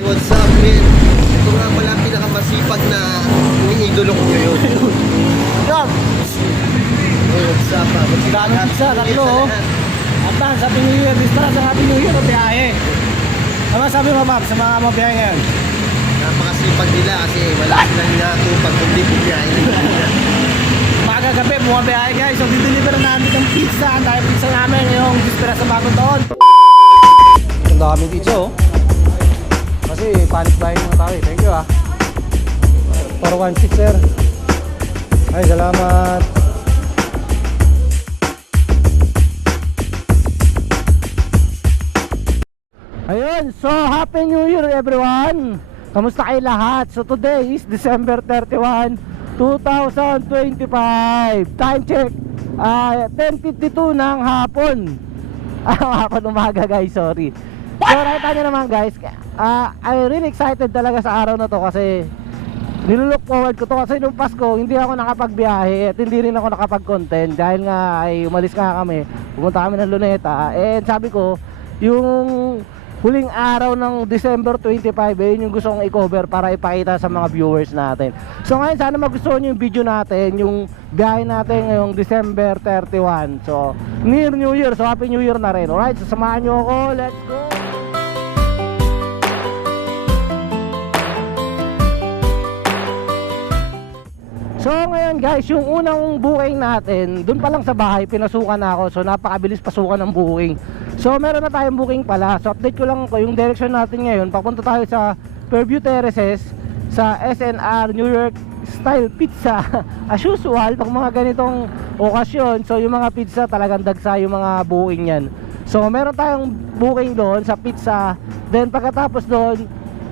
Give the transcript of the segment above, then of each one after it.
What's up, man? Ito nga pala ang pinakamasipag na iniidolo ko ngayon. Gab! Hey, what's up, ha? Gano'ng pizza, tatlo, oh. Advance, Happy New Year. Distress ang Happy New Year o biyahe. Ano sabi mo, Bob, sa mga mabiyahe ngayon? Napakasipag nila kasi wala silang natupag kundi biyahe. Maaga gabi, bumabiyahe guys. So, dideliver namin ng pizza. Ang dahil pizza namin yung distress sa bagong taon. Ang daming pizza, oh. Kasi panic buying mga tao, eh. Thank you, ah. 416, sir. Ay, salamat. Ayun, so Happy New Year everyone! Kamusta kayo lahat? So today is December 31, 2025. Time check, 10:52 ng hapon. Hapon umaga guys, sorry. So right nyo naman guys, I'm really excited talaga sa araw na to kasi nilook forward ko to kasi nung Pasko hindi ako nakapagbiyahe at hindi rin ako nakapag-content dahil nga ay umalis nga kami, pumunta kami ng Luneta and sabi ko yung huling araw ng December 25, yun yung gusto kong i-cover para ipakita sa mga viewers natin. So ngayon sana magustuhan nyo yung video natin, yung biyahe natin ngayong December 31. So near New Year, so Happy New Year na rin. Alright, so samahan nyo ako, let's go! So ngayon guys, yung unang booking natin, dun pa lang sa bahay, pinasukan na ako. So napakabilis pasukan ng booking. So meron na tayong booking pala. So update ko lang yung direction natin ngayon. Papunta tayo sa Fairview Terraces, sa SNR New York Style Pizza. As usual, pag mga ganitong okasyon, so yung mga pizza talagang dagsa yung mga booking yan. So meron tayong booking doon sa pizza. Then pagkatapos doon,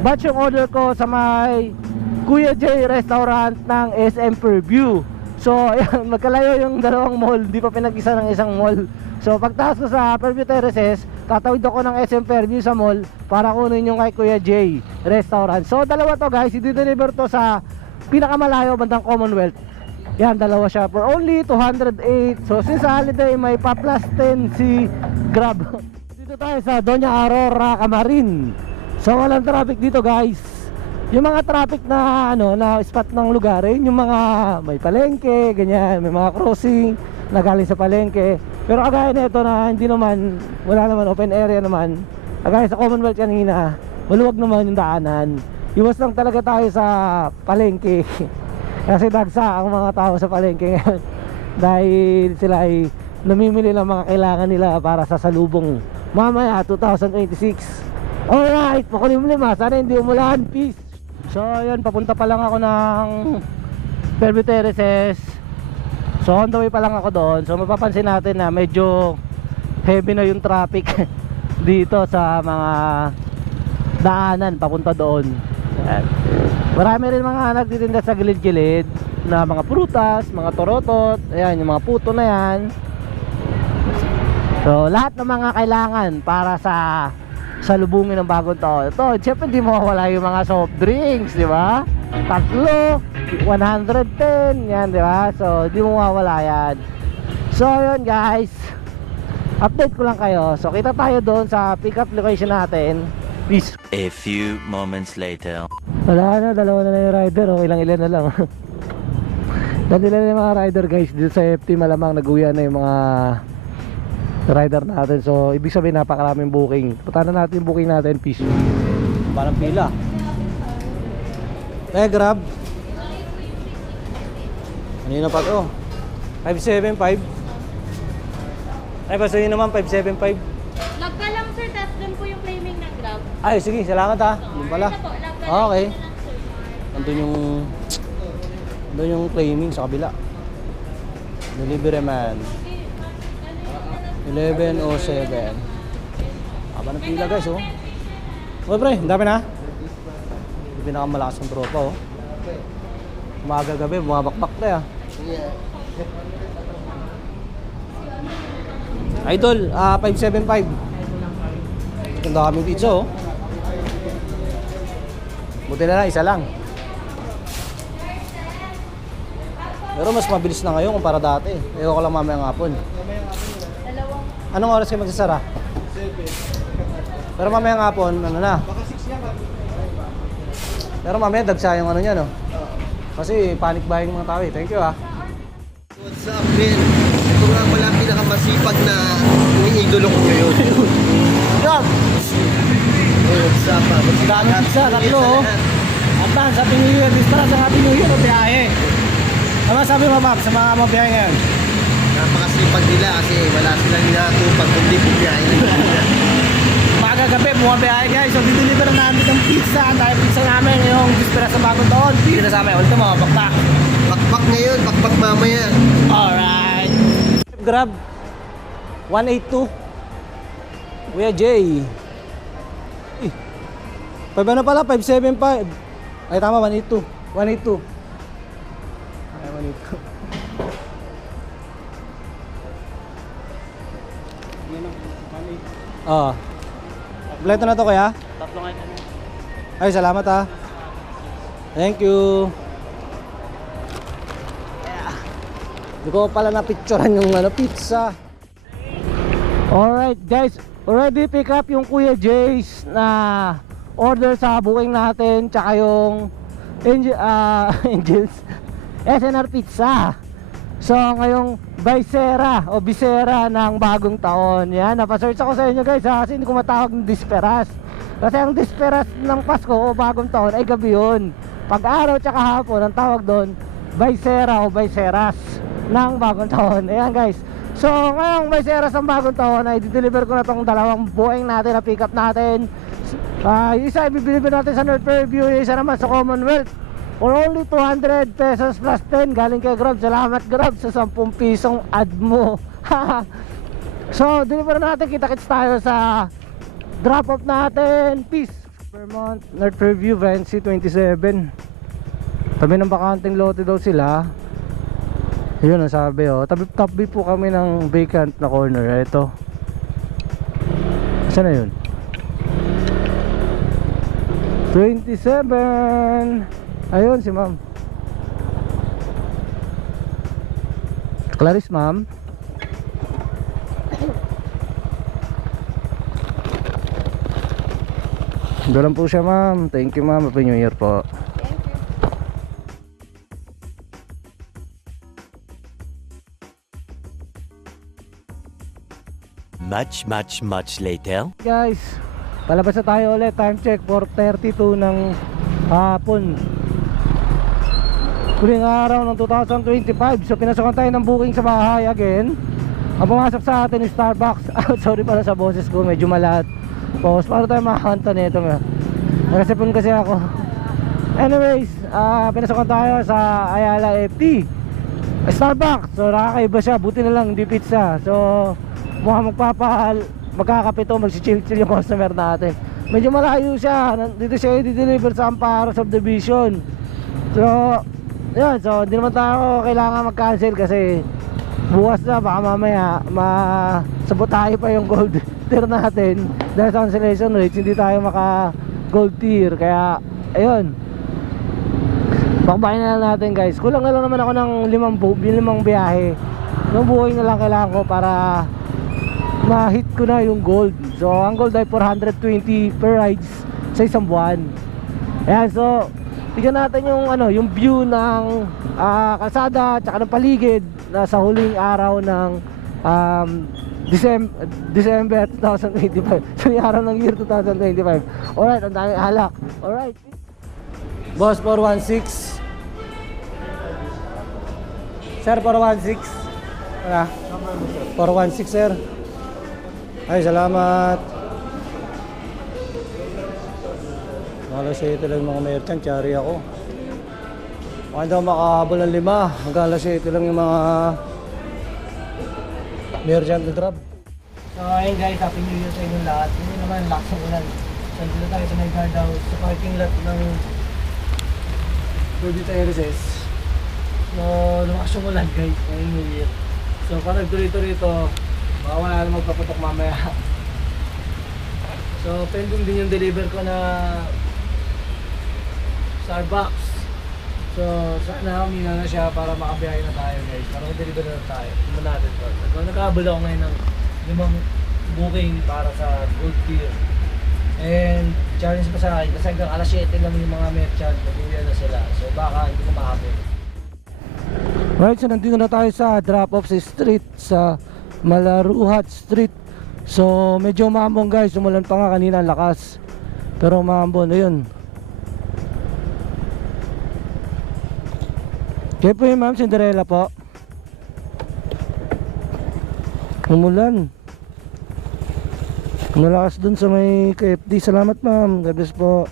batch yung order ko sa may Kuya J Restaurant ng SM Fairview. So ayan, magkalayo yung dalawang mall, di pa pinag-isa ng isang mall. So pagtaas ko sa Fairview Terraces, tatawid ako ng SM Fairview sa mall para kunin yung kay Kuya J Restaurant. So dalawa to guys, i-deliver to sa pinakamalayo bandang Commonwealth. Yan, dalawa siya for only 208. So since holiday may pa plus 10 si Grab. Dito tayo sa Doña Aurora Camarin. So walang traffic dito guys. Yung mga traffic na na spot ng lugar, yung mga may palengke, ganyan, may mga crossing na galing sa palengke. Pero kagaya nito na hindi naman, wala naman, open area naman. Kagaya sa Commonwealth kanina, maluwag naman yung daanan. Iwas lang talaga tayo sa palengke. Kasi dagsa ang mga tao sa palengke ngayon. Dahil sila ay namimili ng mga kailangan nila para sa salubong mamaya 2026. Alright, makulimlim ha, sana hindi umulan, peace. So yun, papunta pa lang ako ng Fairview Terraces. So on the way pa lang ako doon. So mapapansin natin na medyo heavy na yung traffic dito sa mga daanan papunta doon. Ayan. Marami rin mga nagtitinda sa gilid-gilid na mga prutas, mga torotot, ayan, yung mga puto na yan. So lahat ng mga kailangan para sa salubungin ng bagong taon. Ito, siyempre hindi mawawala yung mga soft drinks, di ba? Tatlo, 110, yan, di ba? So, hindi mawawala yan. So, yun guys, update ko lang kayo. So, kita tayo doon sa pick up location natin. Peace. A few moments later. Wala na, dalawa na yung rider, oh. Ilang-ilan na lang. Dalawa na yung mga rider guys. Dito sa FT malamang nag-uwian na yung mga rider natin. So ibig sabihin napakaraming booking. Puntahan na natin yung booking natin. Peace. Parang pila. Grab. Kanina pa to 575. Ay basuhin naman 575. Lag ka lang sir, tapos doon po yung claiming na Grab. Ay sige, salamat ha. Yun pala. Okay. Andun yung claiming sa kabila. Delivery man 11:07. Aba ng pila guys, oh. Okay pre, dami na. Yung pinakamalakas ng tropa, oh. Umaga gabi, bumabakbak na ah. Idol, 575. Ang daming pizza, oh. Buti na lang, isa lang. Pero mas mabilis na ngayon kumpara dati. Ewan ko lang mamayang hapon. Anong oras kayo magsasara? 7. Pero mamayang hapon, ano na? Baka 6 yan. Pero mamaya dagsa yung ano niya, no? Kasi panic buying mga tao eh. Thank you, ah. What's up, man? Ito nga pala ang pinakamasipag na iniidolo ko ngayon. Grab! What's up, ah? Dami pizza, tatlo, oh. Advance, Happy New Year. Dispara sa Happy New Year, mabiyahe. Ano sabi mo, Ma'am, sa mga mabiyahe ngayon? Napakasipag nila kasi wala silang hinatupag kundi bumiyahe nila. Maga gabi, bumabiyahe guys. So, dideliver na namin ng pizza. Dahil pizza namin yung dispara sa bagong taon. Pili na sa amin. Ulit mo, bakbak. Bakbak ngayon, bakbak mamaya. Alright. Grab 182 Kuya Jay. 5 ano pala? 575. Ay tama, 182. 182. Ay, 182. Oo. Kompleto na to kaya? Tatlong item. Ay, salamat ah. Thank you. Hindi ko pala na-picturean yung pizza. Alright guys, already pick up yung Kuya Jay's na order sa booking natin, tsaka yung Angels SNR Pizza. So ngayong Bisera o Bisera ng bagong taon. Yan, napasearch ako sa inyo guys ha, kasi hindi ko matawag ng Disperas. Kasi ang Disperas ng Pasko o bagong taon ay gabi yun. Pag araw tsaka hapon, ang tawag doon Bisera o Biseras ng bagong taon. Ayan guys. So ngayong Biseras ng bagong taon ay dideliver ko na tong dalawang bueng natin na pick up natin. Yung isa i-deliver natin sa North Fairview, yung isa naman sa Commonwealth. For only 200 pesos plus 10 galing kay Grab. Salamat Grab sa 10 pisong ad mo. So deliver natin, kita-kits tayo sa drop off natin. Peace. Vermont, North Fairview, Vancy 27. Tabi ng bakanteng lote daw sila. Yun ang sabi, oh. Tabi po kami ng vacant na corner. Ito. Saan na yun? 27. Ayun si ma'am. Clarice, ma'am. Doon lang po siya, ma'am. Thank you, ma'am. Happy New Year po. Much later. Guys, palabas na tayo ulit. Time check 4:32 ng hapon. Huling araw ng 2025. So pinasukan tayo ng booking sa bahay again. Ang pumasok sa atin is Starbucks. Sorry pala sa boses ko, medyo malat. Pause, paano tayo makakanta nito nga? Nakasipon kasi ako. Anyways, pinasukan tayo sa Ayala FT Starbucks. So nakakaiba siya, buti na lang hindi pizza. So mukhang magkakape to, magsi-chill-chill yung customer natin. Medyo malayo siya. Dito siya i-deliver sa Amparo Subdivision. So yan, so hindi naman tayo kailangan mag-cancel kasi bukas na, baka mamaya masabotahe pa yung gold tier natin dahil sa cancellation rates, hindi tayo maka gold tier. Kaya ayun, bakbayin na lang natin guys. Kulang na lang naman ako ng 5 biyahe. Yung buhay na lang kailangan ko para ma-hit ko na yung gold. So ang gold ay 420 per rides sa isang buwan. Ayan, so tignan natin yung yung view ng kalsada at ng paligid na sa huling araw ng December 2025. So yung araw ng year 2025. Alright, ang daming alak. Alright, boss, 416. Sir, 416. Wala? 416 sir. Ay, salamat. Alas 7 lang mga merchant, chari ako. Baka daw makahabol ng 5. Hanggang alas 7 lang yung mga merchant na drop. So ayun guys, Happy New Year sa inyong lahat. Hindi naman lakas ng ulan. So dito tayo sa may guardhouse, sa parking lot ng Ruby Terraces. So lumakas yung ulan guys, ngayong New Year. So kung nagtuloy-tuloy rito, baka wala na magpaputok mamaya. So pending din yung deliver ko na Starbucks. So sana humina na siya para makabiyahe na tayo guys. Para mag-deliver na tayo. Tignan natin to. So nagkaabala ako ngayon ng 5 booking para sa gold tier. So And challenge pa sa akin kasi hanggang alas 7 lang yung mga merchant, pag-uwi na sila. So baka hindi ko maabot. Right, so nandito na tayo sa drop-off sa street, sa Malaruhat Street. So medyo maambon guys, umulan pa nga kanina, lakas. Pero maambon, ayun. Kaya po yung ma'am, Cinderella po. Umulan. Malakas dun sa may KFD. Salamat ma'am, God bless po.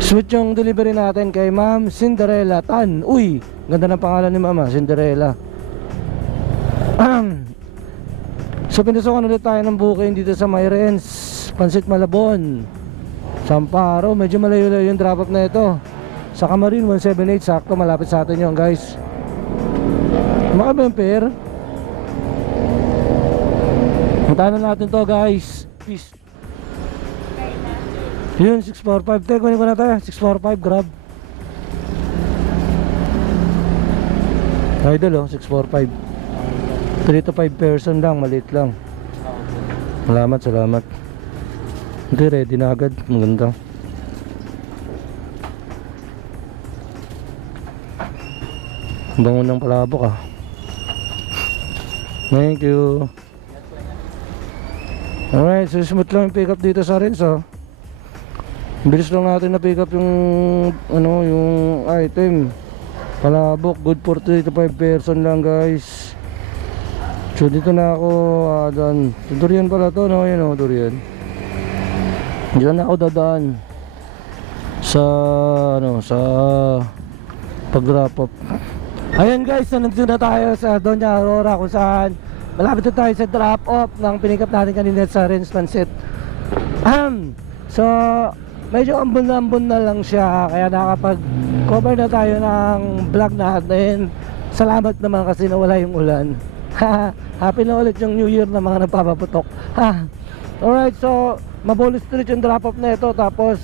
Switch yung delivery natin kay Ma'am Cinderella Tan. Uy, ganda ng pangalan ni Mama, Cinderella. So pinasukan ulit tayo ng booking dito sa Mayrens, Pansit Malabon, Samparo. Medyo malayo-layo yung drop up na ito. Sa Camarin 178, sakto malapit sa atin yun guys. Makabemper. Puntahan na natin to guys. Peace. Yun, 645. Teka, kunin ko na tayo. 645, grab. Idol oh, 645. 3 to 5 person lang, maliit lang. Salamat, salamat. Okay, ready na agad. Maganda. Bangon ng palabok ah. Thank you. Alright, so smooth lang yung pick up dito sa Renzo. Bilis lang natin na pick up yung ano, yung item. Palabok, good for 3 to 5 person lang guys. So dito na ako daan. Durian pala to, no? Yan o, durian. Diyan na ako dadaan sa ano, sa pag drop up. Ayan guys, nandito na tayo sa Doña Aurora kung saan malapit na tayo sa drop off ng pinikap natin kanina sa Renz Pansit. So medyo ambon na lang siya, kaya nakapag-cover na tayo ng vlog natin. Salamat naman kasi nawala yung ulan. Happy na ulit yung New Year na mga nagpapaputok. Alright, so Mabolo Street yung drop-off na ito. Tapos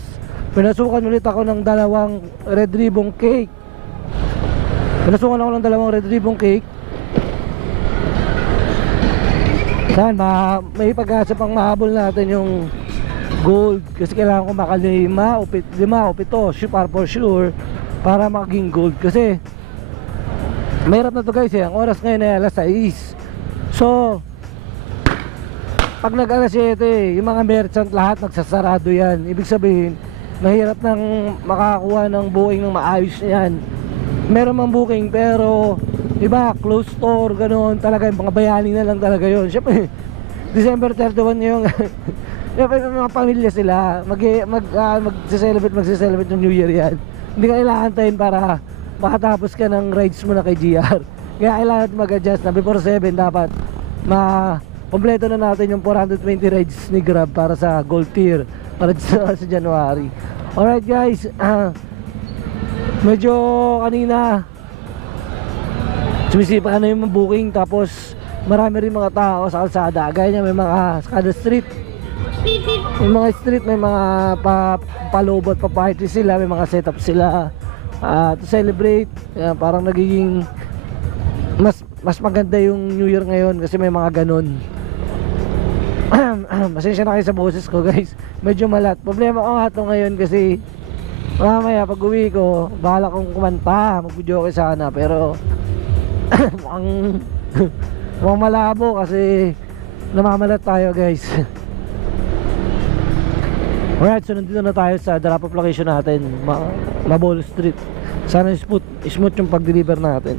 pinasukan ulit ako ng dalawang red ribbon cake. Saan, may pag-asa pang mahabol natin yung gold, kasi kailangan ko makalima o 5 o 7 for sure para maging gold. Kasi mahirap na to guys eh. Ang oras ngayon ay alas 6. So pag nag alas 7, yung mga merchant lahat nagsasarado yan. Ibig sabihin mahirap nang makakuha ng booking ng maayos yan. Meron mang booking pero iba close store, ganoon talaga. Yung mga bayani na lang talaga yun. Siyempre December 31 yung may mga pamilya sila, magse-celebrate ng New Year yan. Hindi ka kailangan tayo para makatapos ka ng rides mo na kay GR. Kaya kailangan mag-adjust na before 7 dapat kompleto na natin yung 420 rides ni Grab para sa gold tier para sa January. Alright guys, medyo kanina sumisipa na yung booking, tapos marami rin mga tao sa kalsada. Gaya niya may mga Skada Street. May mga street, may mga palobot, pa-party sila, may mga setup sila to celebrate. Parang nagiging mas maganda yung New Year ngayon kasi may mga ganon. Pasensya na kayo sa boses ko guys, medyo malat. Problema ko nga ito ngayon kasi mamaya pag uwi ko bahala kong kumanta, mag-video ko sana, pero mukhang malabo kasi namamalat tayo guys. Alright, so nandito na tayo sa drop-off location natin, Mabolo Street. Sana smooth yung pag-deliver natin.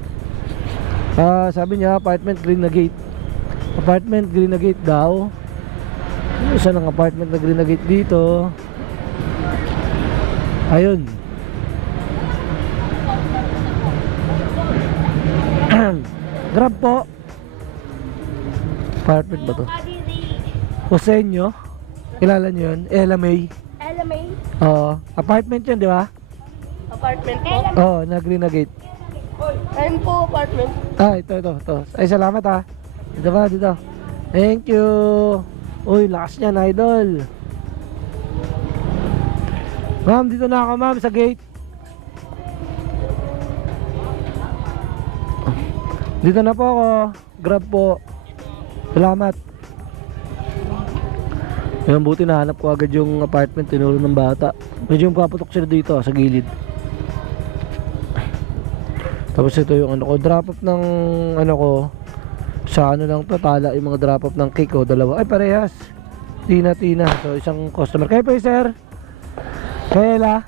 Sabi niya apartment Green na Gate. Apartment Green na Gate daw. Isa ng apartment na Green na Gate dito. Ayun. Grab po. Apartment ba to? Josenyo. Kilala nyo yun? LMA. LMA? Oo. Apartment yun, di ba? Apartment po? Oo, na Green na Gate. Ayun po, apartment. Ito. Ay, salamat ha. Dito ba, dito. Thank you. Uy, lakas niyan, idol. Ma'am, dito na ako, ma'am, sa gate. Dito na po ako. Grab po. Salamat. Yung buti nahanap ko agad yung apartment tinuro ng bata. Medyo yung kaputok sila dito sa gilid. Tapos ito yung ano ko, drop off ng ano ko. Sa ano lang to, tala yung mga drop off ng cake ko, dalawa. Ay parehas. Tina. So isang customer. Kayo po sir. Kayla.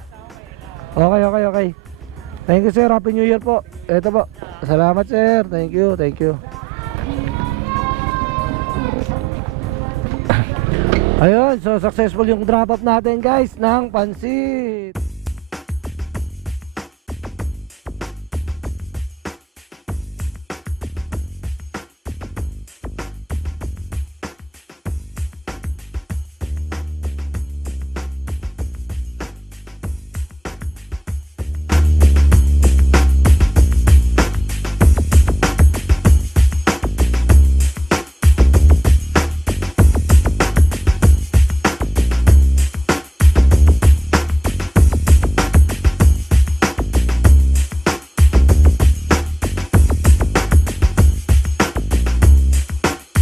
Okay. Thank you sir, Happy New Year po. Ito po. Salamat sir. Thank you. Ayun, so successful yung drop off natin guys ng pansit.